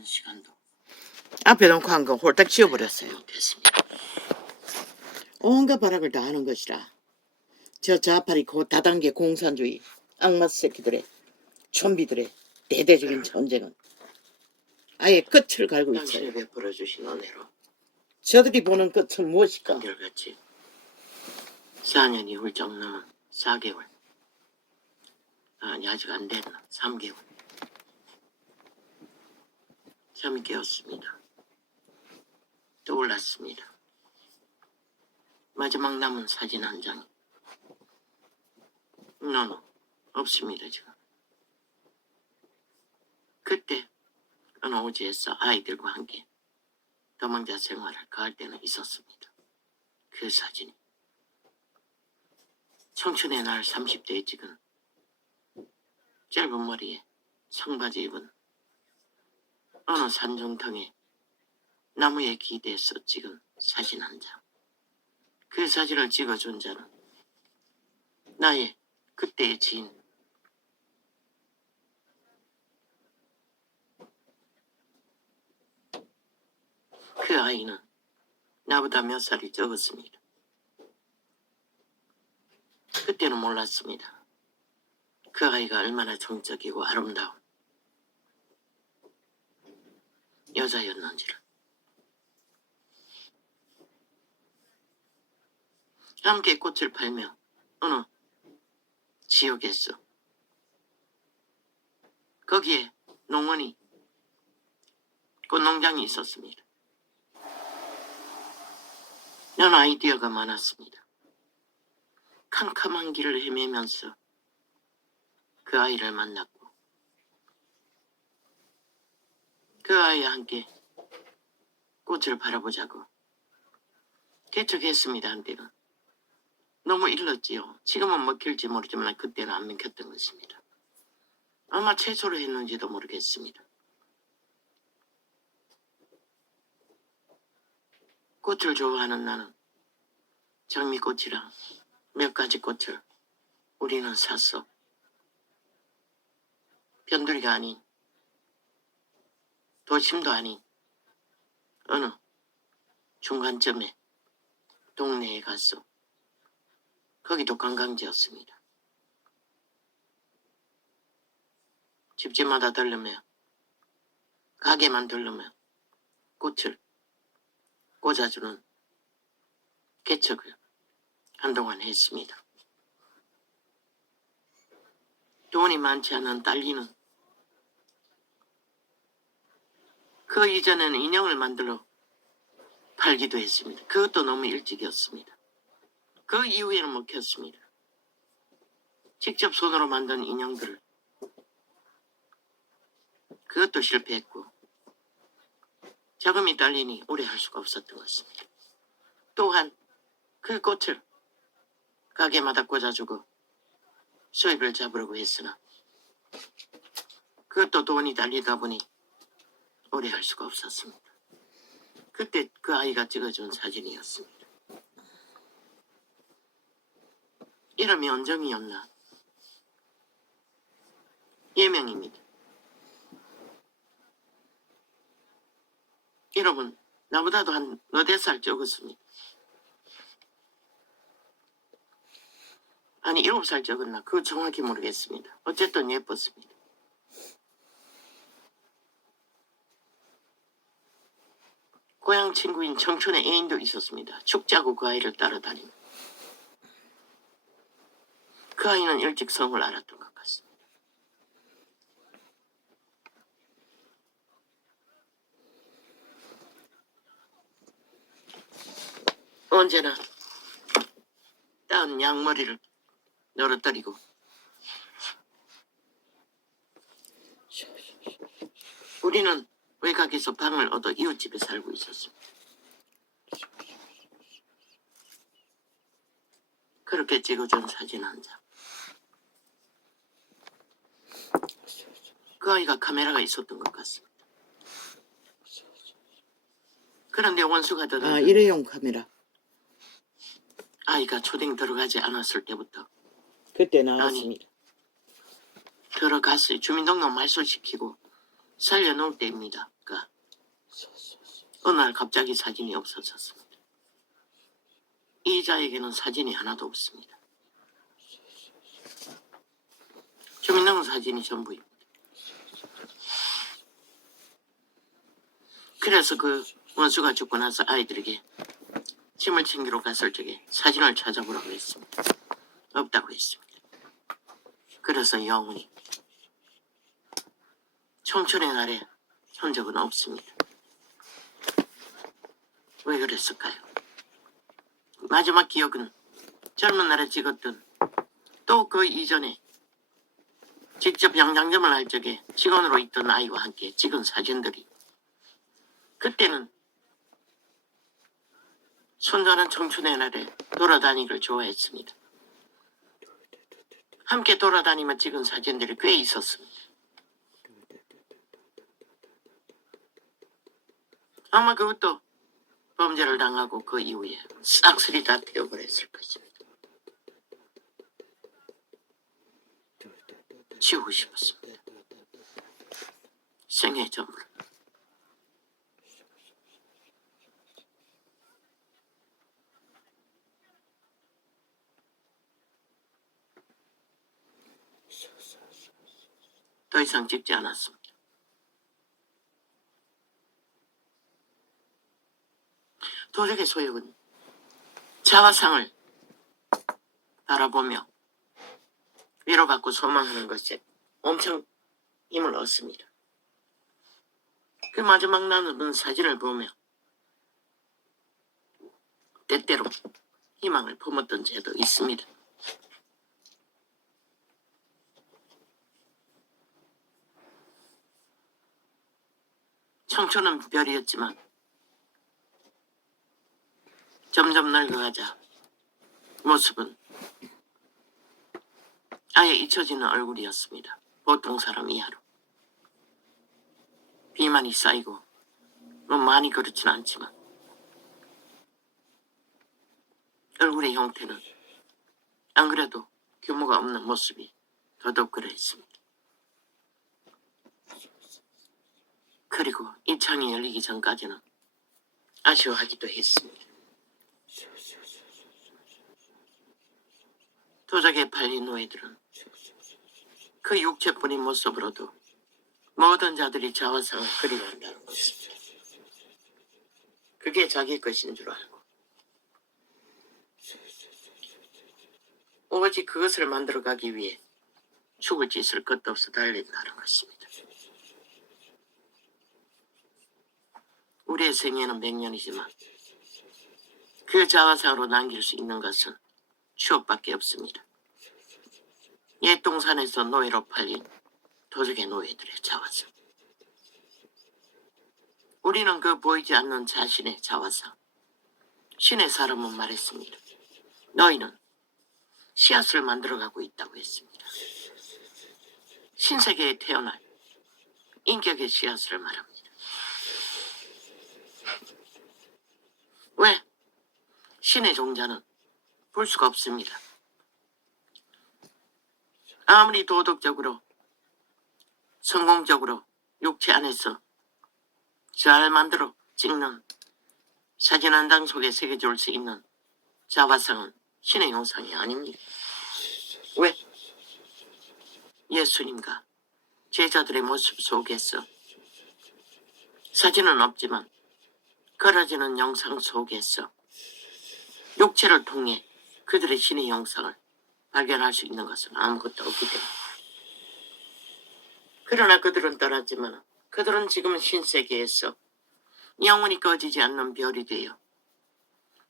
한 시간도 앞에 놓고 한 거 홀딱 지워버렸어요. 됐습니다. 온갖 발악을 다 하는 것이라. 저 좌파리 다단계 공산주의 악마 새끼들의 좀비들의 대대적인 전쟁은 아예 끝을 갈고 당신이 있어요. 베풀어 주신 은혜로 저들이 보는 끝은 무엇일까? 한결같이 4년이 훌쩍 넘은 4개월. 아니 아직 안 됐나? 3개월. 잠이 깨었습니다. 떠올랐습니다. 마지막 남은 사진 한 장이. 노노 없습니다 지금. 그때 어느 오지에서 아이들과 함께 도망자 생활을 가할 때는 있었습니다. 그 사진이 청춘의 날 30대에 찍은 짧은 머리에 청바지 입은 어느 산정탕에 나무에 기대서 찍은 사진 한 장. 그 사진을 찍어준 자는 나의 그때의 지인 그 아이는 나보다 몇 살이 적었습니다. 그때는 몰랐습니다. 그 아이가 얼마나 정적이고 아름다운 여자였는지를. 함께 꽃을 팔며 어느 지역에서 거기에 농원이 꽃농장이 있었습니다. 이런 아이디어가 많았습니다. 캄캄한 길을 헤매면서 그 아이를 만났고 그 아이와 함께 꽃을 바라보자고 개척했습니다. 한때는 너무 일렀지요. 지금은 먹힐지 모르지만 그때는 안 먹혔던 것입니다. 아마 채소로 했는지도 모르겠습니다. 꽃을 좋아하는 나는 장미꽃이랑 몇 가지 꽃을 우리는 샀어. 변두리가 아닌 도심도 아닌 어느 중간점에 동네에 갔어. 거기도 관광지였습니다. 집집마다 들르며 가게만 들르며 꽃을 꽂아주는 개척을 한동안 했습니다. 돈이 많지 않은 딸리는 그 이전에는 인형을 만들어 팔기도 했습니다. 그것도 너무 일찍이었습니다. 그 이후에는 먹혔습니다. 직접 손으로 만든 인형들을 그것도 실패했고 자금이 딸리니 오래 할 수가 없었던 것입니다. 또한 그 꽃을 가게마다 꽂아주고 수입을 잡으려고 했으나 그것도 돈이 딸리다 보니 오래 할 수가 없었습니다. 그때 그 아이가 찍어준 사진이었습니다. 이름이 언정이었나? 예명입니다. 이름은 나보다도 한 너댓 살 적었습니다. 아니 7살 적었나? 그거 정확히 모르겠습니다. 어쨌든 예뻤습니다. 고향 친구인 청춘의 애인도 있었습니다. 축제하고 그 아이를 따라다니는. 그 아이는 일찍 성을 알았던 것 같습니다. 언제나 따은 양머리를 널어뜨리고 우리는 외곽에서 방을 얻어 이웃집에 살고 있었습니다. 그렇게 찍어준 사진 한 장. 그 아이가 카메라가 있었던 것 같습니다. 그런데 원수가 들어가 일회용 카메라. 아이가 초딩 들어가지 않았을 때부터 그때 나왔습니다. 들어갔어요. 주민등록 말소시키고 살려놓을 때입니다. 어느 날 갑자기 사진이 없어졌습니다. 이자에게는 사진이 하나도 없습니다. 주민등록 사진이 전부입니다. 그래서 그 원수가 죽고 나서 아이들에게 짐을 챙기러 갔을 적에 사진을 찾아보라고 했습니다. 없다고 했습니다. 그래서 영훈이 청춘의 날에 흔적은 없습니다. 왜 그랬을까요? 마지막 기억은 젊은 날에 찍었던 또 그 이전에 직접 양장점을 할 적에 직원으로 있던 아이와 함께 찍은 사진들이 그때는 손자는 청춘의 날에 돌아다니기를 좋아했습니다. 함께 돌아다니며 찍은 사진들이 꽤 있었습니다. 아마 그것도 범죄를 당하고 그 이후에 싹쓸이 다 태워버렸을 것입니다. 지우고 싶었습니다. 생애 전부를. 더 이상 찍지 않았습니다. 도적의 소욕은 자화상을 바라보며 위로받고 소망하는 것에 엄청 힘을 얻습니다. 그 마지막 나누는 사진을 보며 때때로 희망을 품었던 죄도 있습니다. 청춘은 별이었지만 점점 늙어가자 모습은 아예 잊혀지는 얼굴이었습니다. 보통 사람 이하로. 비만이 쌓이고 많이 그렇진 않지만 얼굴의 형태는 안 그래도 규모가 없는 모습이 더더욱 그랬습니다. 그리고 이 창이 열리기 전까지는 아쉬워하기도 했습니다. 도적에 팔린 노예들은 그 육체뿐인 모습으로도 모든 자들이 자화상을 그리워한다는 것입니다. 그게 자기 것인 줄 알고 오직 그것을 만들어가기 위해 죽을 짓을 것도 없어 달린다는 것입니다. 우리의 생애는 100년이지만 그 자화상으로 남길 수 있는 것은 추억밖에 없습니다. 옛 동산에서 노예로 팔린 도적의 노예들의 자화상. 우리는 그 보이지 않는 자신의 자화상. 신의 사람은 말했습니다. 너희는 씨앗을 만들어가고 있다고 했습니다. 신세계에 태어날 인격의 씨앗을 말합니다. 왜? 신의 종자는 볼 수가 없습니다. 아무리 도덕적으로 성공적으로 육체 안에서 잘 만들어 찍는 사진 한 장 속에 새겨줄 수 있는 자화상은 신의 형상이 아닙니다. 왜? 예수님과 제자들의 모습 속에서 사진은 없지만 걸어지는 영상 속에서 육체를 통해 그들의 신의 형상을 발견할 수 있는 것은 아무것도 없기 때문에. 그러나 그들은 떠났지만 그들은 지금 신세계에서 영원히 꺼지지 않는 별이 되어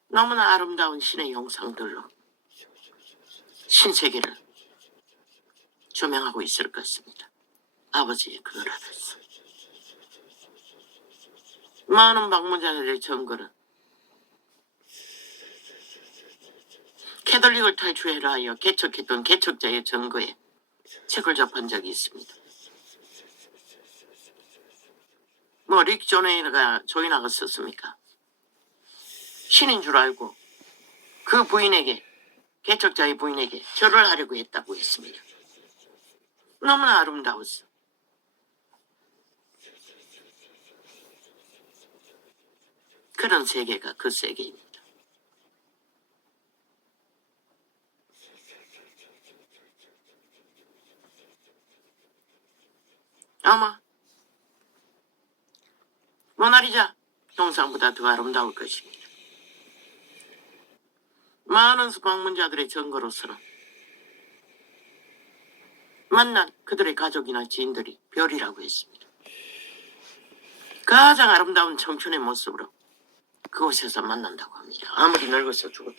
너무나 아름다운 신의 형상들로 신세계를 조명하고 있을 것입니다. 아버지의 그 나라에서. 많은 방문자들의 증거는 캐톨릭을 탈출하려 하여 개척했던 개척자의 증거에 책을 접한 적이 있습니다. 릭 조이나가 썼습니까? 신인 줄 알고 그 부인에게, 개척자의 부인에게 절을 하려고 했다고 했습니다. 너무나 아름다웠어. 그런 세계가 그 세계입니다. 어머, 모나리자 동상보다 더 아름다울 것입니다. 많은 방문자들의 증거로서는 만난 그들의 가족이나 지인들이 별이라고 했습니다. 가장 아름다운 청춘의 모습으로 그곳에서 만난다고 합니다. 아무리 늙어서 죽어도.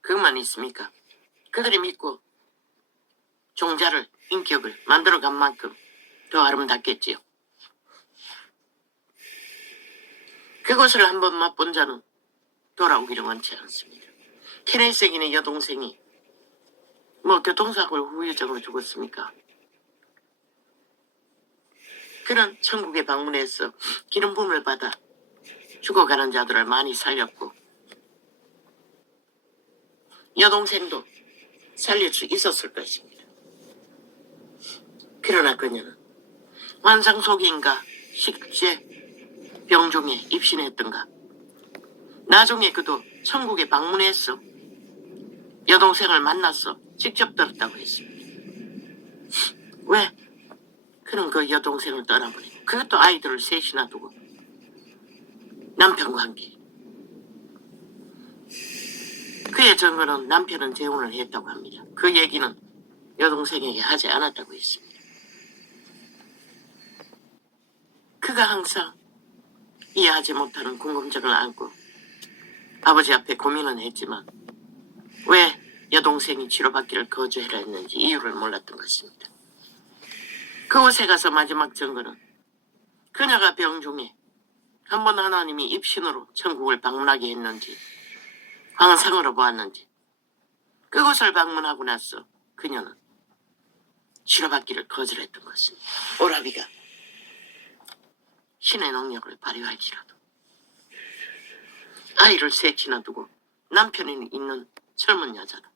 그것만 있습니까? 그들이 믿고 종자를, 인격을 만들어간 만큼 더 아름답겠지요. 그것을 한번 맛본 자는 돌아오기를 원치 않습니다. 케네스인의 여동생이 교통사고로 후유증으로 죽었습니까? 그는 천국에 방문해서 기름 부음을 받아 죽어가는 자들을 많이 살렸고 여동생도 살릴 수 있었을 것입니다. 그러나 그녀는 환상 속인가 식재 병종에 입신했던가 나중에 그도 천국에 방문해서 여동생을 만나서 직접 들었다고 했습니다. 왜? 그는 그 여동생을 떠나보내고 그것도 아이들을 셋이나 두고 남편과 함께 그의 증거는 남편은 재혼을 했다고 합니다. 그 얘기는 여동생에게 하지 않았다고 했습니다. 그가 항상 이해하지 못하는 궁금증을 안고 아버지 앞에 고민은 했지만 왜 여동생이 치료받기를 거절해라 했는지 이유를 몰랐던 것입니다. 그곳에 가서 마지막 증거는 그녀가 병 중에 한 번 하나님이 입신으로 천국을 방문하게 했는지 환상으로 보았는지 그곳을 방문하고 나서 그녀는 치료받기를 거절했던 것입니다. 오라비가 신의 능력을 발휘할지라도 아이를 셋이나 두고 남편이 있는 젊은 여자다.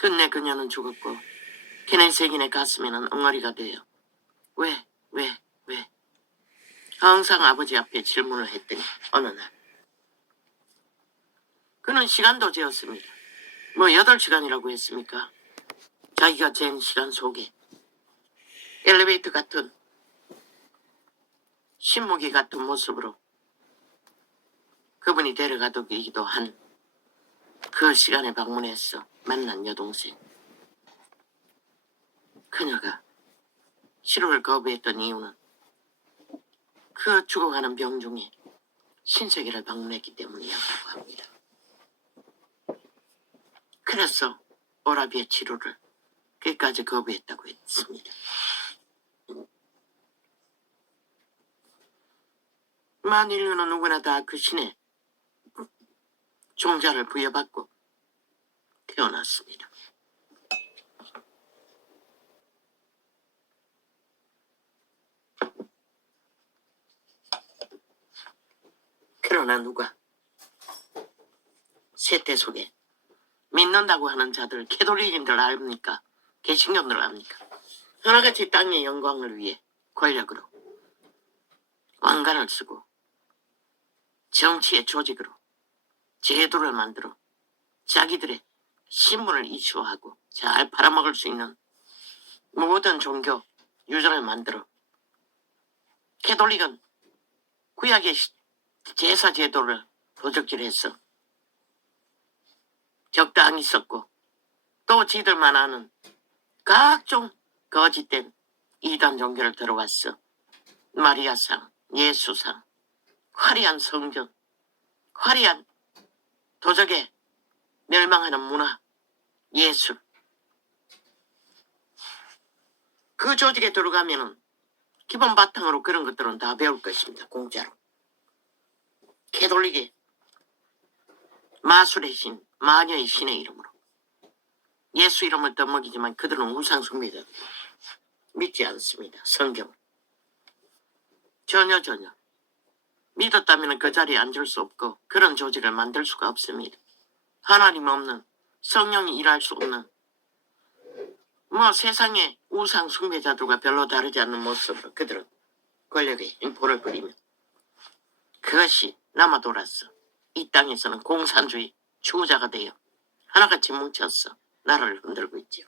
끝내 그녀는 죽었고 케네스인의 가슴에는 엉어리가 되어 왜? 항상 아버지 앞에 질문을 했더니 어느 날 그는 시간도 재었습니다. 8시간이라고 했습니까? 자기가 잰 시간 속에 엘리베이터 같은 신무기 같은 모습으로 그분이 데려가기도 한 그 시간에 방문해서 만난 여동생. 그녀가 치료를 거부했던 이유는 그 죽어가는 병 중에 신세계를 방문했기 때문이었다고 합니다. 그래서 오라비의 치료를 끝까지 거부했다고 했습니다. 만인류는 누구나 다 그 신의 종자를 부여받고 태어났습니다. 그러나 누가 세태 속에 믿는다고 하는 자들, 캐톨릭인들 압니까? 개신교인들 압니까? 하나같이 땅의 영광을 위해 권력으로 왕관을 쓰고 정치의 조직으로 제도를 만들어 자기들의 신분을 이슈화하고 잘 팔아먹을 수 있는 모든 종교 유전을 만들어 캐톨릭은 구약의 제사 제도를 도적질해서 적당히 썼고 또 지들만 아는 각종 거짓된 이단 종교를 들어왔어. 마리아상, 예수상, 화려한 성전, 화려한 도적의 멸망하는 문화, 예술. 그 조직에 들어가면은 기본 바탕으로 그런 것들은 다 배울 것입니다. 공짜로. 캐톨릭이 마술의 신, 마녀의 신의 이름으로 예수 이름을 떠먹이지만 그들은 우상 숭배자 믿지 않습니다. 성경 전혀 믿었다면 그 자리에 앉을 수 없고 그런 조직을 만들 수가 없습니다. 하나님 없는, 성령이 일할 수 없는, 뭐 세상의 우상 숭배자들과 별로 다르지 않는 모습으로 그들은 권력의 행포를 부리며 그것이 남아 돌았어. 이 땅에서는 공산주의 추구자가 되어 하나같이 뭉쳤어 나라를 흔들고 있지요.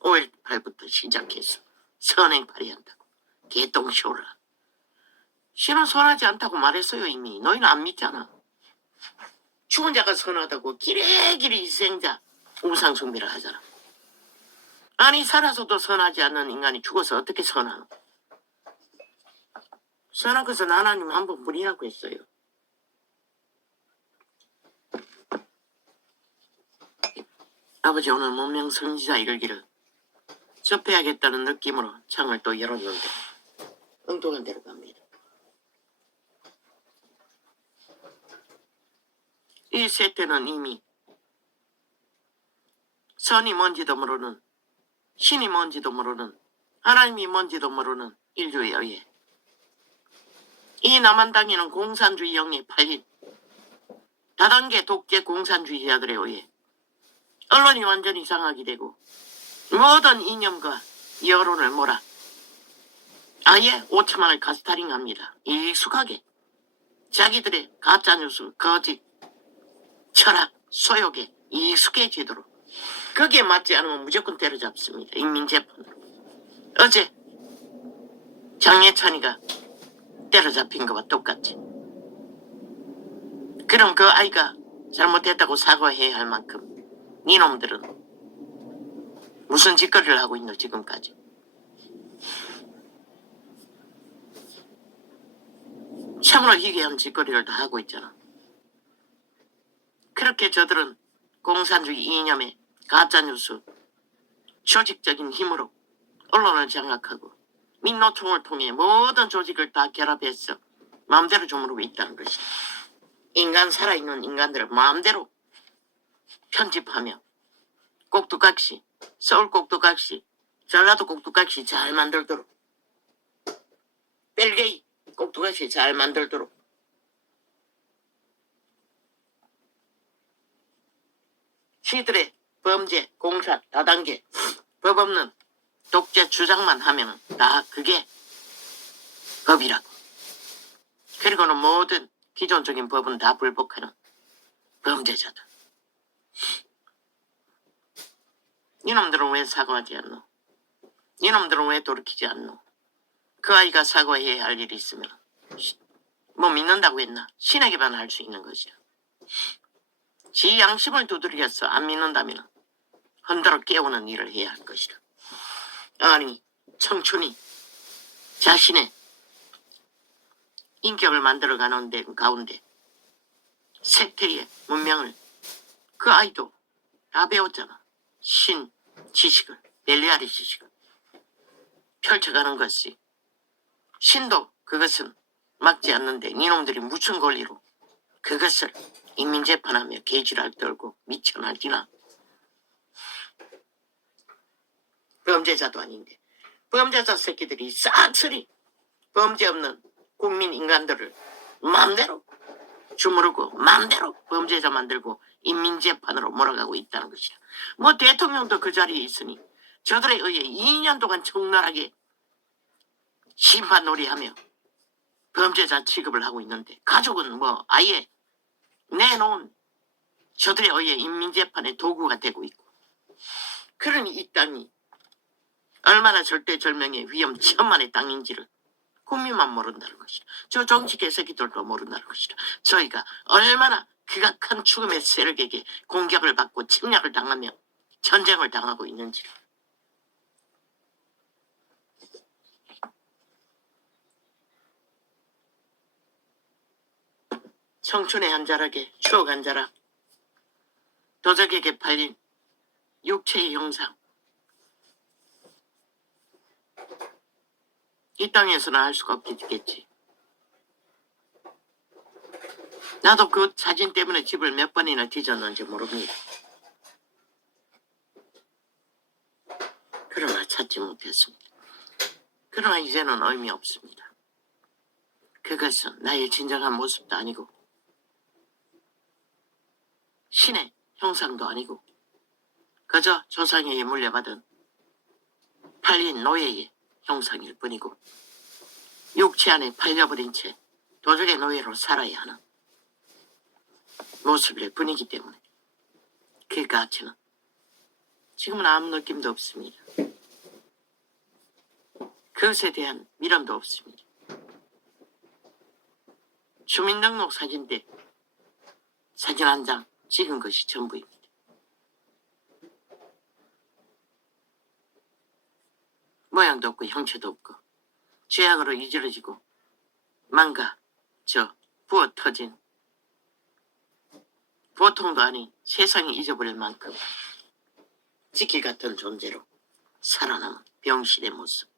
5.18부터 시작해서 선행 발휘한다고 개똥쇼라. 신은 선하지 않다고 말했어요. 이미 너희는 안 믿잖아. 죽은 자가 선하다고 기레기리 희생자 우상 숭배를 하잖아. 아니 살아서도 선하지 않는 인간이 죽어서 어떻게 선하노? 선한 것은 하나님 한 번뿐이라고 했어요. 아버지 오늘 문명 선지자 이르기를 접해야겠다는 느낌으로 창을 또 열었는데 엉뚱한 데로 갑니다. 이 세태는 이미 선이 뭔지도 모르는, 신이 뭔지도 모르는, 하나님이 뭔지도 모르는 인류에 의해 이 남한 땅에는 공산주의 영에 팔린 다단계 독재 공산주의자들에 의해 언론이 완전히 장악이 되고 모든 이념과 여론을 몰아 아예 5천만을 가스타링합니다. 익숙하게 자기들의 가짜뉴스, 거짓, 철학, 소욕에 익숙해지도록 거기에 맞지 않으면 무조건 때려잡습니다. 인민재판으로. 어제 장예찬이가 때려잡힌 것과 똑같이. 그럼 그 아이가 잘못했다고 사과해야 할 만큼 니놈들은 무슨 짓거리를 하고 있노 지금까지. 참으로 희귀한 짓거리를 다 하고 있잖아. 그렇게 저들은 공산주의 이념에 가짜뉴스, 조직적인 힘으로 언론을 장악하고 민노총을 통해 모든 조직을 다 결합해서 마음대로 주무르고 있다는 것이. 인간 살아있는 인간들을 마음대로 편집하며 꼭두각시, 서울 꼭두각시, 전라도 꼭두각시 잘 만들도록, 벨게이 꼭두각시 잘 만들도록 시들의 범죄, 공산, 다단계, 법 없는 독재 주장만 하면 다 그게 법이라고. 그리고는 모든 기존적인 법은 다 불복하는 범죄자들. 이놈들은 왜 사과하지 않노? 이놈들은 왜 돌이키지 않노? 그 아이가 사과해야 할 일이 있으면 뭐 믿는다고 했나? 신에게만 할 수 있는 것이야. 지 양심을 두드리겠어. 안 믿는다면 흔들어 깨우는 일을 해야 할 것이다. 아니 청춘이 자신의 인격을 만들어가는 데 가운데 세태의 문명을 그 아이도 다 배웠잖아. 신 지식을, 벨리아리 지식을 펼쳐가는 것이. 신도 그것은 막지 않는데 니놈들이 무슨 권리로 그것을 인민재판하며 개지랄 떨고 미쳐날지나. 범죄자도 아닌데 범죄자 새끼들이 싹쓸이 범죄 없는 국민 인간들을 마음대로 주무르고 마음대로 범죄자 만들고 인민재판으로 몰아가고 있다는 것이다. 뭐 대통령도 그 자리에 있으니 저들에 의해 2년 동안 적나라하게 심판놀이하며 범죄자 취급을 하고 있는데 가족은 뭐 아예 내놓은 저들에 의해 인민재판의 도구가 되고 있고. 그러니 이 땅이 얼마나 절대절명의 위험천만의 땅인지를 국민만 모른다는 것이다. 저 정치 개새끼들도 모른다는 것이다. 저희가 얼마나 극악한 죽음의 세력에게 공격을 받고 침략을 당하며 전쟁을 당하고 있는지를. 청춘의 한 자락에 추억 한 자락, 도적에게 팔린 육체의 형상. 이 땅에서는 알 수가 없겠지. 나도 그 사진 때문에 집을 몇 번이나 뒤졌는지 모릅니다. 그러나 찾지 못했습니다. 그러나 이제는 의미 없습니다. 그것은 나의 진정한 모습도 아니고 신의 형상도 아니고 그저 조상에게 물려받은 팔린 노예의 형상일 뿐이고 육체 안에 팔려버린 채 도적의 노예로 살아야 하는 모습일 뿐이기 때문에 그 가치는 지금은 아무 느낌도 없습니다. 그것에 대한 미련도 없습니다. 주민등록 사진대 사진 한 장 찍은 것이 전부입니다. 모양도 없고 형체도 없고 죄악으로 이지러지고 망가져 부어 터진 보통도 아닌 세상이 잊어버릴 만큼 지킬 같은 존재로 살아남은 병신의 모습.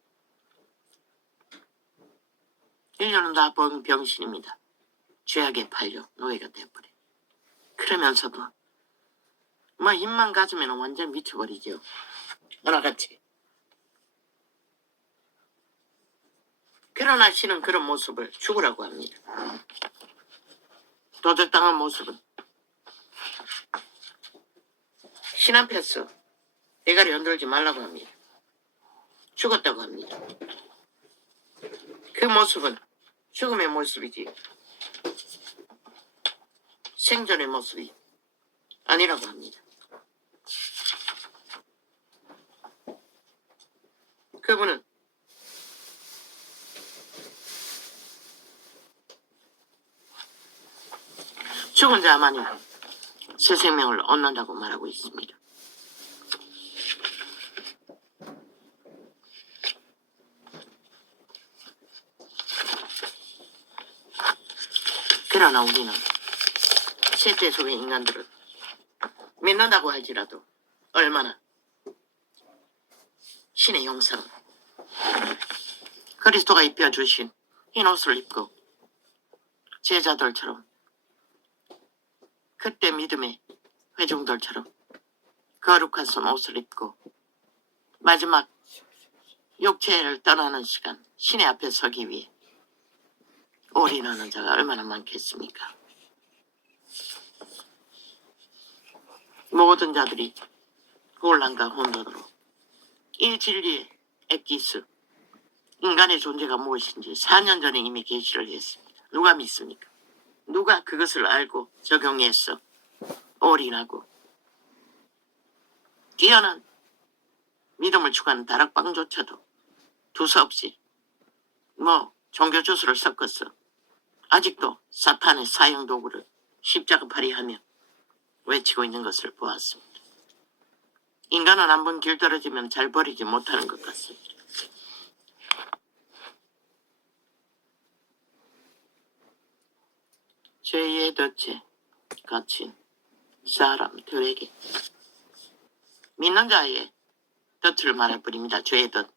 인류는 다 병신입니다. 죄악에 팔려 노예가 되어버려. 그러면서도 뭐 힘만 가지면 완전 미쳐버리죠. 하나같이. 그러나 신은 그런 모습을 죽으라고 합니다. 도적당한 모습은 신 앞에서 대가리 흔들지 말라고 합니다. 죽었다고 합니다. 그 모습은 죽음의 모습이지 생존의 모습이 아니라고 합니다. 그분은 죽은 자만이 새 생명을 얻는다고 말하고 있습니다. 그러나 우리는 세대 속의 인간들은 믿는다고 할지라도 얼마나 신의 형상 그리스도가 입혀주신 흰 옷을 입고 제자들처럼 그때 믿음의 회중들처럼 거룩한 손 옷을 입고 마지막 육체를 떠나는 시간 신의 앞에 서기 위해 올인하는 자가 얼마나 많겠습니까? 모든 자들이 혼란과 혼돈으로 이 진리의 엑기스 인간의 존재가 무엇인지 4년 전에 이미 계시를 했습니다. 누가 믿습니까? 누가 그것을 알고 적용해서 올인하고 뛰어난 믿음을 추구하는 다락방조차도 두서없이 종교 주술을 섞어서 아직도 사탄의 사형 도구를 십자가 팔이하며 외치고 있는 것을 보았습니다. 인간은 한번 길들어지면 잘 버리지 못하는 것 같습니다. 죄의 덫에 갇힌 사람들에게 믿는 자의 덫을 말해버립니다. 죄의 덫.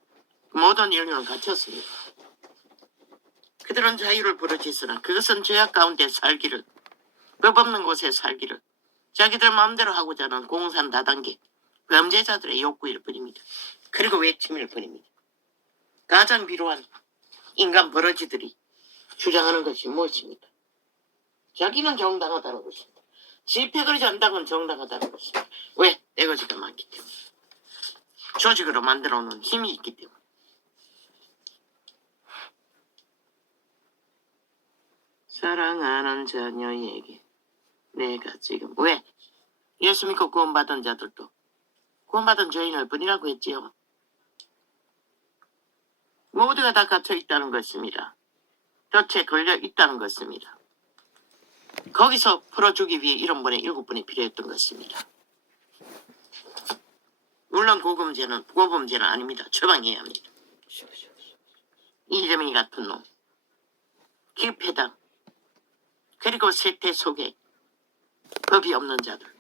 모든 인류는 갇혔습니다. 그들은 자유를 부르짖으나 그것은 죄악 가운데 살기를, 법 없는 곳에 살기를, 자기들 마음대로 하고자 하는 공산 다단계 범죄자들의 욕구일 뿐입니다. 그리고 외침일 뿐입니다. 가장 비루한 인간 버러지들이 주장하는 것이 무엇입니까? 자기는 정당하다는 것입니다. 집회거리 전당은 정당하다는 것입니다. 왜? 떼거지가 많기 때문에. 조직으로 만들어 놓은 힘이 있기 때문에. 사랑하는 자녀에게 내가 지금 왜? 예수 믿고 구원받은 자들도 구원받은 죄인일 뿐이라고 했지요. 모두가 다 갇혀 있다는 것입니다. 덫에 걸려 있다는 것입니다. 거기서 풀어주기 위해 이런 분의 7분이 필요했던 것입니다. 물론 고범죄는 아닙니다. 처방해야 합니다. 이재명이 같은 놈, 기패당, 그리고 세태 속에 법이 없는 자들.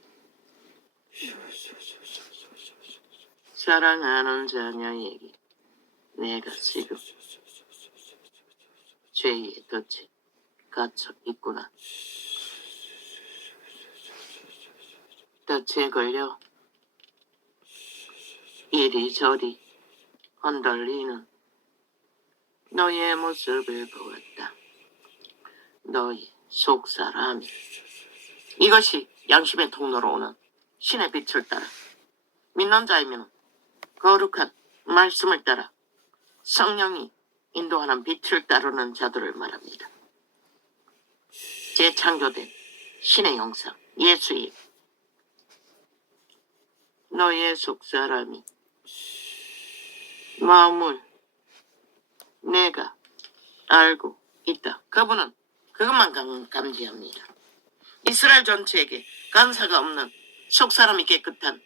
사랑하는 자녀에게 내가 지금 죄의 덫에 갇혀 있구나. 덫에 걸려 이리저리 흔들리는 너의 모습을 보았다. 너의 속사람이. 이것이 양심의 통로로 오는 신의 빛을 따라 믿는 자이면 거룩한 말씀을 따라 성령이 인도하는 빛을 따르는 자들을 말합니다. 재창조된 신의 형상 예수의 너의 속사람이 마음을 내가 알고 있다. 그분은 그것만 감지합니다. 이스라엘 전체에게 간사가 없는 속사람이 깨끗한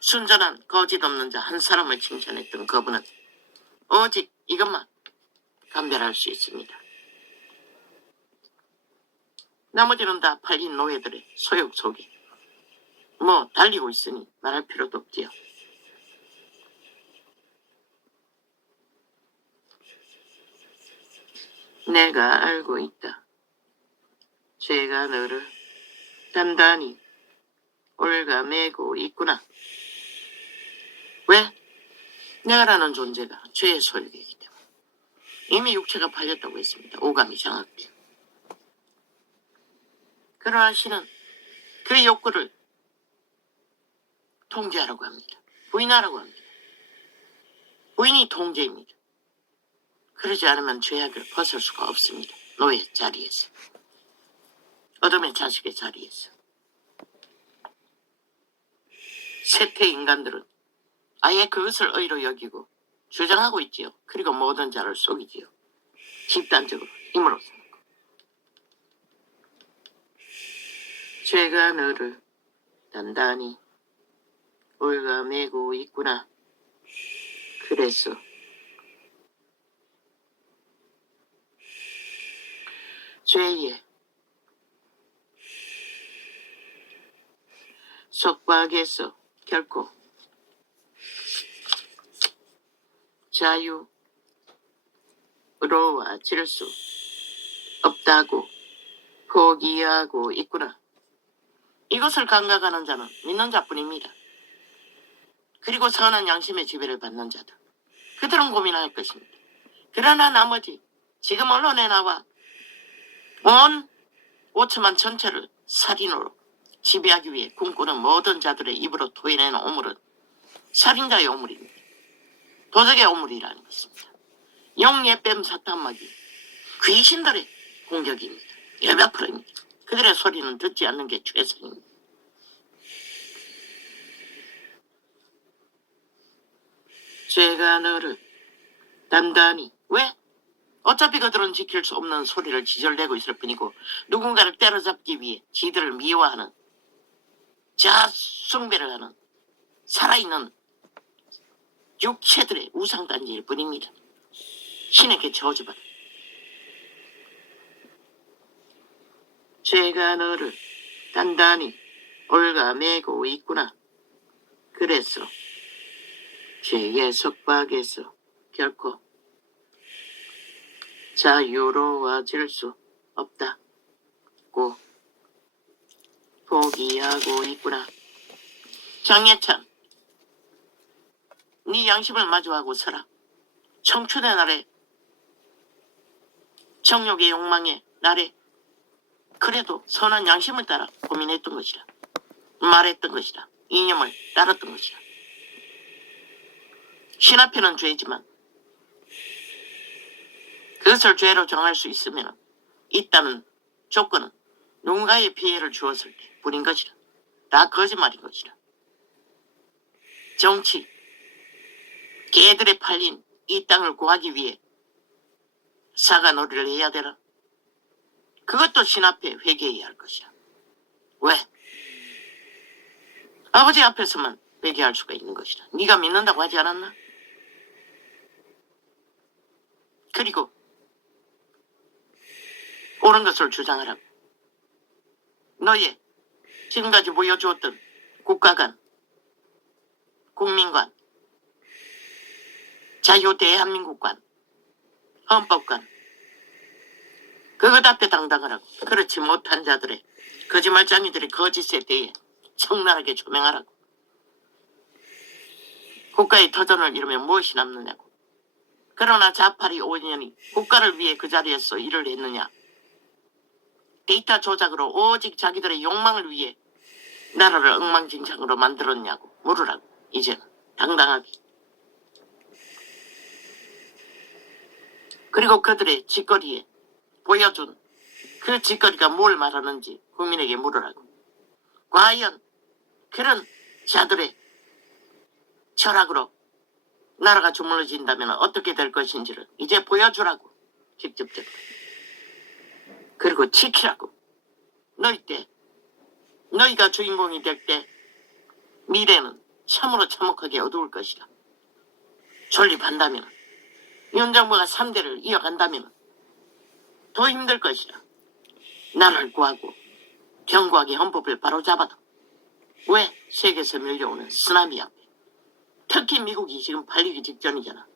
순전한 거짓 없는 자 한 사람을 칭찬했던 그분은 오직 이것만 감별할 수 있습니다. 나머지는 다 팔린 노예들의 소욕 속에 달리고 있으니 말할 필요도 없지요. 내가 알고 있다. 죄가 너를 단단히 올가매고 있구나. 왜? 내가라는 존재가 죄의 소욕이기 때문에 이미 육체가 팔렸다고 했습니다. 오감이 장악돼. 그러나 신은 그 욕구를 통제하라고 합니다. 부인하라고 합니다. 부인이 통제입니다. 그러지 않으면 죄악을 벗을 수가 없습니다. 노예 자리에서. 어둠의 자식의 자리에서. 세태 인간들은 아예 그것을 의로 여기고 주장하고 있지요. 그리고 모든 자를 속이지요. 집단적으로 힘으로 삼고. 죄가 너를 단단히 올가매고 있구나. 그래서 죄의 속박에서 결코 자유로워질 수 없다고 포기하고 있구나. 이것을 감각하는 자는 믿는 자뿐입니다. 그리고 선한 양심의 지배를 받는 자들. 그들은 고민할 것입니다. 그러나 나머지 지금 언론에 나와 온 5천만 전체를 살인으로 지배하기 위해 꿈꾸는 모든 자들의 입으로 토해내는 오물은 살인자의 오물입니다. 도적의 오물이라는 것입니다. 영예뱀 사탄마귀 귀신들의 공격입니다. 열몇 프로입니다. 그들의 소리는 듣지 않는 게 최선입니다. 죄가 너를 단단히 왜? 어차피 그들은 지킬 수 없는 소리를 지절내고 있을 뿐이고 누군가를 때려잡기 위해 지들을 미워하는 자숭배를 하는 살아있는 육체들의 우상단지일 뿐입니다. 신에게 저주받아. 죄가 너를 단단히 올가매고 있구나. 그래서 죄의 속박에서 결코 자유로워질 수 없다고 포기하고 있구나. 장예찬, 네 양심을 마주하고 서라. 청춘의 날에 정욕의 욕망의 날에 그래도 선한 양심을 따라 고민했던 것이라. 말했던 것이라. 이념을 따랐던 것이라. 신 앞에는 죄지만 그것을 죄로 정할 수 있으면 있다는 조건은 누군가의 피해를 주었을 때 뿐인 것이라. 다 거짓말인 것이라. 정치, 개들에 팔린 이 땅을 구하기 위해 사과놀이를 해야 되나? 그것도 신 앞에 회개해야 할 것이라. 왜? 아버지 앞에서만 회개할 수가 있는 것이라. 네가 믿는다고 하지 않았나? 그리고 옳은 것을 주장하라고. 너의 지금까지 보여주었던 국가 간, 국민 간, 자유 대한민국 간, 헌법 간, 그것 앞에 당당하라고. 그렇지 못한 자들의 거짓말쟁이들의 거짓에 대해 적나라하게 조명하라고. 국가의 터전을 이루면 무엇이 남느냐고. 그러나 자파리 5년이 국가를 위해 그 자리에서 일을 했느냐. 데이터 조작으로 오직 자기들의 욕망을 위해 나라를 엉망진창으로 만들었냐고 물으라고. 이제는 당당하게. 그리고 그들의 짓거리에 보여준 그 짓거리가 뭘 말하는지 국민에게 물으라고. 과연 그런 자들의 철학으로 나라가 주물러진다면 어떻게 될 것인지를 이제 보여주라고. 직접적으로. 그리고 지키라고. 너희가 주인공이 될 때 미래는 참으로 참혹하게 어두울 것이다. 존립한다면, 윤 정부가 3대를 이어간다면 더 힘들 것이다. 나라를 구하고 견고하게 헌법을 바로잡아도 왜 세계에서 밀려오는 쓰나미 앞에, 특히 미국이 지금 팔리기 직전이잖아.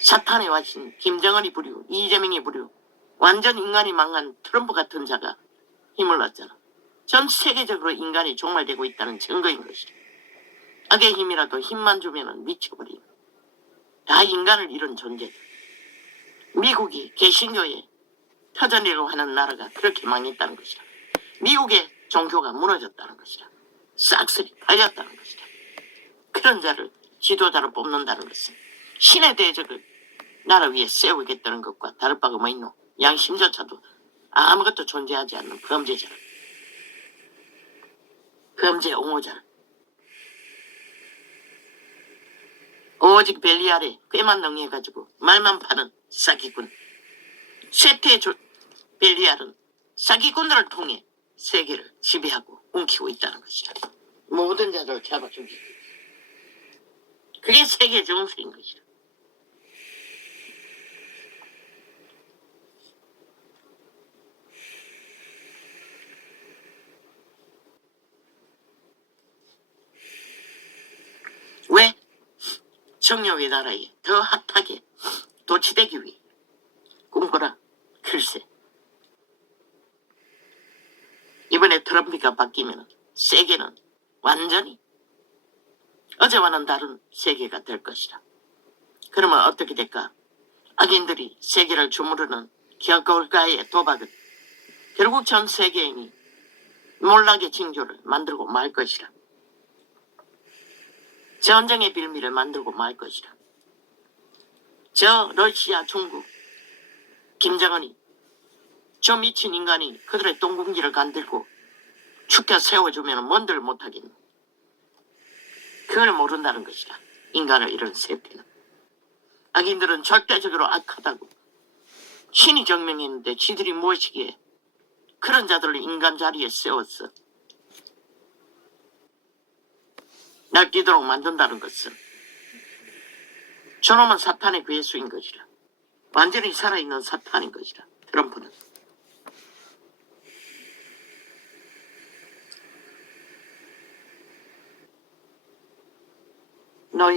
사탄의 와신 김정은이 부리고 이재명이 부리고 완전 인간이 망한 트럼프 같은 자가 힘을 놨잖아. 전 세계적으로 인간이 종말되고 있다는 증거인 것이다. 악의 힘이라도 힘만 주면 미쳐버리는 다 인간을 잃은 존재다. 미국이 개신교에 터전이라고 하는 나라가 그렇게 망했다는 것이다. 미국의 종교가 무너졌다는 것이다. 싹쓸이 팔렸다는 것이다. 그런 자를 지도자로 뽑는다는 것은 신의 대적을 나라 위에 세우겠다는 것과 다를 바가 뭐 있노? 양심조차도 아무것도 존재하지 않는 범죄자를, 범죄 옹호자를, 오직 벨리알에 꾀만 능해가지고 말만 파는 사기꾼. 쇠퇴 벨리알은 사기꾼들을 통해 세계를 지배하고 움키고 있다는 것이다. 모든 자들을 잡아 죽이고. 그게 세계 정세인 것이다. 왜? 정령의 나라에 더 핫하게 도취되기 위해 꿈꿔라. 글쎄, 이번에 트럼프가 바뀌면 세계는 완전히 어제와는 다른 세계가 될 것이다. 그러면 어떻게 될까? 악인들이 세계를 주무르는 겨울가의 도박은 결국 전 세계인이 몰락의 징조를 만들고 말 것이다. 전쟁의 빌미를 만들고 말 것이다. 저 러시아, 중국, 김정은이, 저 미친 인간이 그들의 똥궁지를 간들고 축켜 세워주면 뭔들 못하겠노. 그걸 모른다는 것이다. 인간을 이런 세태는. 악인들은 절대적으로 악하다고 신이 증명했는데 지들이 무엇이기에 그런 자들을 인간 자리에 세웠어. 날뛰도록 만든다는 것은 저놈은 사탄의 괴수인 것이다. 완전히 살아있는 사탄인 것이다. 트럼프는.